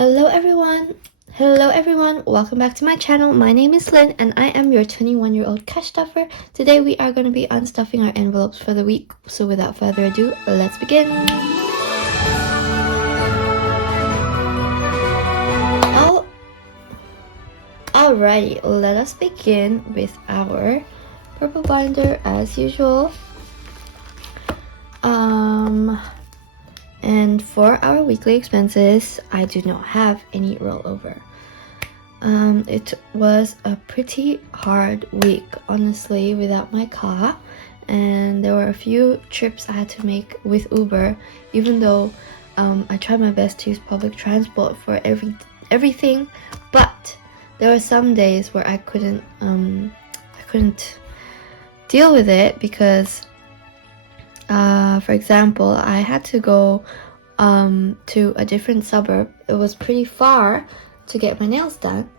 Hello everyone, welcome back to my channel. My name is Lynn and I am your 21-year-old cash stuffer. Today we are going to be unstuffing our envelopes for the week, so without further ado, let's begin. Alrighty, let us begin with our purple binder as usual. And for our weekly expenses, I do not have any rollover. It was a pretty hard week, honestly, without my car, and there were a few trips I had to make with Uber, even though I tried my best to use public transport for everything, but there were some days where I couldn't deal with it because for example, I had to go to a different suburb. It was pretty far to get my nails done.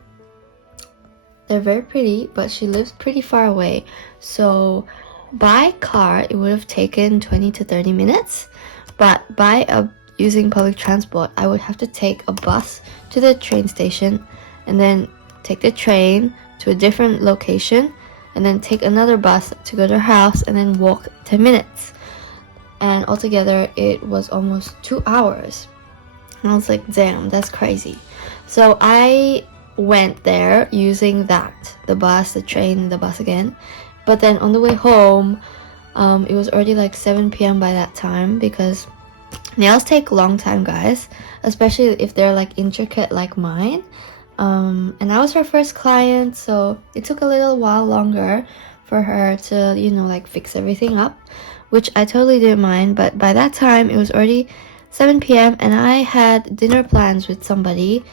They're very pretty, but she lives pretty far away. So by car, it would have taken 20 to 30 minutes. But by using public transport, I would have to take a bus to the train station and then take the train to a different location and then take another bus to go to her house and then walk 10 minutes. And altogether it was almost 2 hours. And I was like, damn, that's crazy. So I went there using the bus, the train, the bus again. But then on the way home, it was already like 7 p.m. by that time, because nails take a long time, guys, especially if they're like intricate like mine. And I was her first client, so it took a little while longer for her to, like fix everything up, which I totally didn't mind. But by that time, it was already 7 p.m. and I had dinner plans with somebody.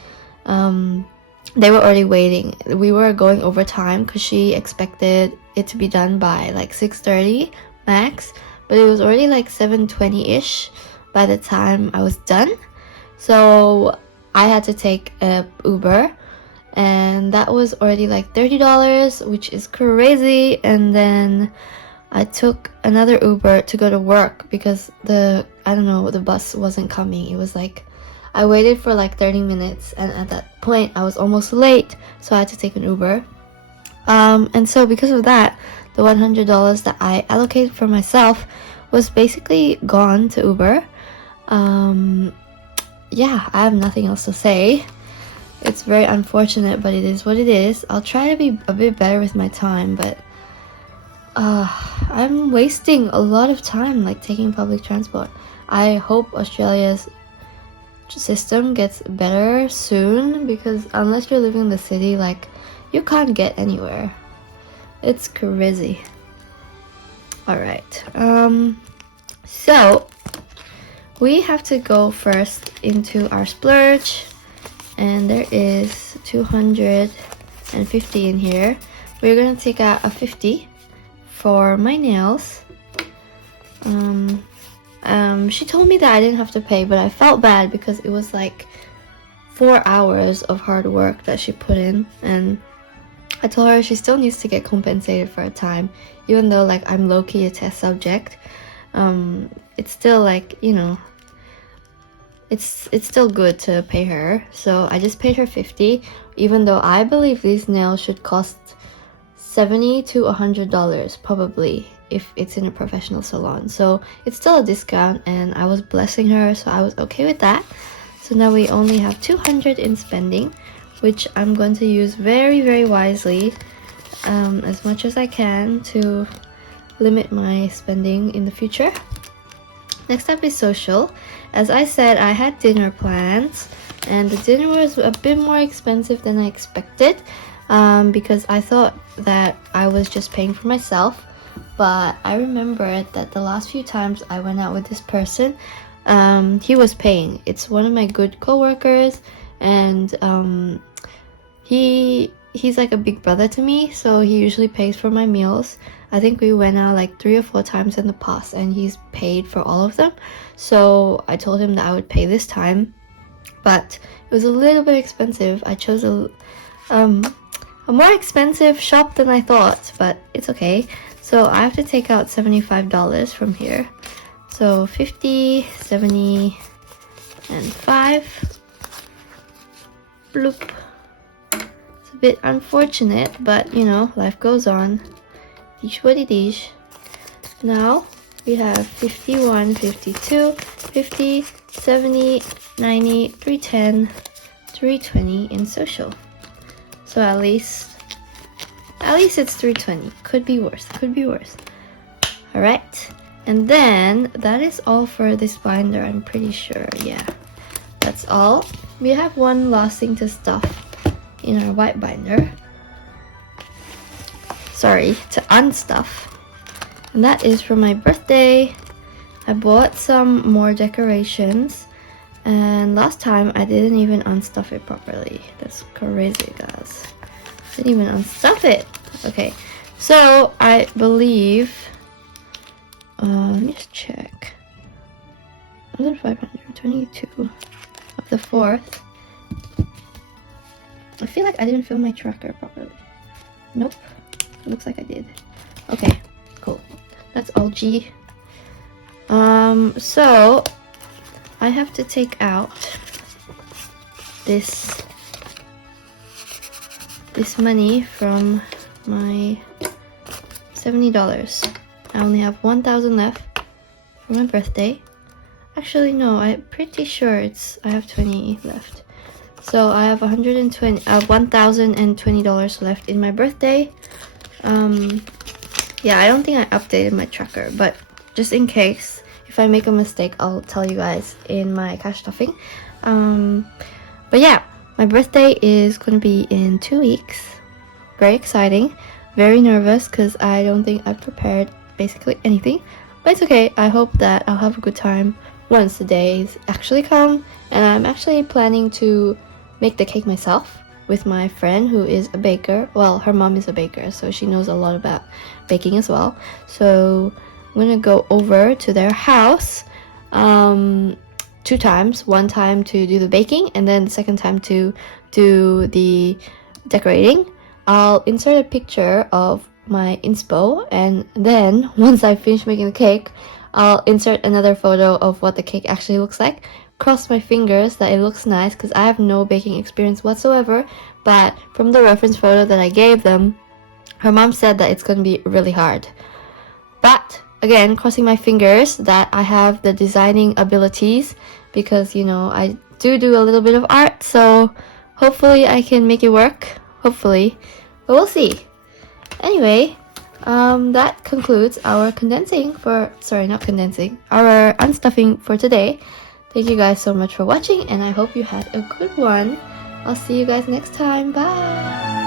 They were already waiting. We were going over time because she expected it to be done by like 6:30 max, but it was already like 7:20-ish by the time I was done. So I had to take a Uber, and that was already like $30, which is crazy. And then I took another Uber to go to work because the bus wasn't coming. It was like, I waited for like 30 minutes and at that point I was almost late, so I had to take an Uber. And so because of that, the $100 that I allocated for myself was basically gone to Uber. Yeah, I have nothing else to say. It's very unfortunate, but it is what it is. I'll try to be a bit better with my time, but I'm wasting a lot of time like taking public transport. I hope Australia's system gets better soon, because unless you're living in the city, like, you can't get anywhere. It's crazy. Alright, so we have to go first into our splurge, and there is 250 in here. We're gonna take out a 50 for my nails. She told me that I didn't have to pay, but I felt bad because it was like 4 hours of hard work that she put in, and I told her she still needs to get compensated for her time, even though like I'm low-key a test subject. It's still like, it's still good to pay her. So I just paid her 50, even though I believe these nails should cost $70 to $100 probably if it's in a professional salon. So it's still a discount, and I was blessing her, so I was okay with that. So now we only have 200 in spending, which I'm going to use very, very wisely, as much as I can to limit my spending in the future. Next up is social. As I said, I had dinner plans, and the dinner was a bit more expensive than I expected, because I thought that I was just paying for myself. But I remembered that the last few times I went out with this person, he was paying. It's one of my good co-workers, and he's like a big brother to me, so he usually pays for my meals. I think we went out like 3 or 4 times in the past, and he's paid for all of them. So I told him that I would pay this time, but it was a little bit expensive. I chose a more expensive shop than I thought, but it's okay. So I have to take out $75 from here. So 50, 70, and 5. Bloop. It's a bit unfortunate, but you know, life goes on. Dish what it is. Now we have 51, 52, 50, 70, 90, 310, 320 in social. So at least it's 320. Could be worse, could be worse. Alright, and then that is all for this binder, I'm pretty sure. Yeah, that's all. We have one last thing to stuff in our white binder. Sorry, to unstuff. And that is for my birthday. I bought some more decorations, and last time I didn't even unstuff it properly. That's crazy, guys. Didn't even unstuff it. Okay, so I believe, let me just check. 1,522 of the 4th. I feel like I didn't fill my tracker properly. Nope, looks like I did. Okay, cool. That's all G. So I have to take out this money from my $70. I only have 1,000 left for my birthday. Actually, no, I'm pretty sure I have 20 left. So I have $1,020 left in my birthday. Yeah, I don't think I updated my tracker, but just in case, if I make a mistake, I'll tell you guys in my cash stuffing. But yeah, my birthday is gonna be in 2 weeks. Very exciting. Very nervous because I don't think I've prepared basically anything. But it's okay. I hope that I'll have a good time once the days actually come. And I'm actually planning to make the cake myself with my friend who is a baker. Well, her mom is a baker, so she knows a lot about baking as well. So I'm gonna go over to their house 2 times. One time to do the baking, and then the second time to do the decorating. I'll insert a picture of my inspo, and then once I finish making the cake, I'll insert another photo of what the cake actually looks like. Cross my fingers that it looks nice, because I have no baking experience whatsoever, but from the reference photo that I gave them, her mom said that it's gonna be really hard. But again, crossing my fingers that I have the designing abilities, because you know I do a little bit of art, so hopefully I can make it work. Hopefully, but we'll see. Anyway, that concludes our our unstuffing for today. Thank you guys so much for watching, and I hope you had a good one. I'll see you guys next time. Bye!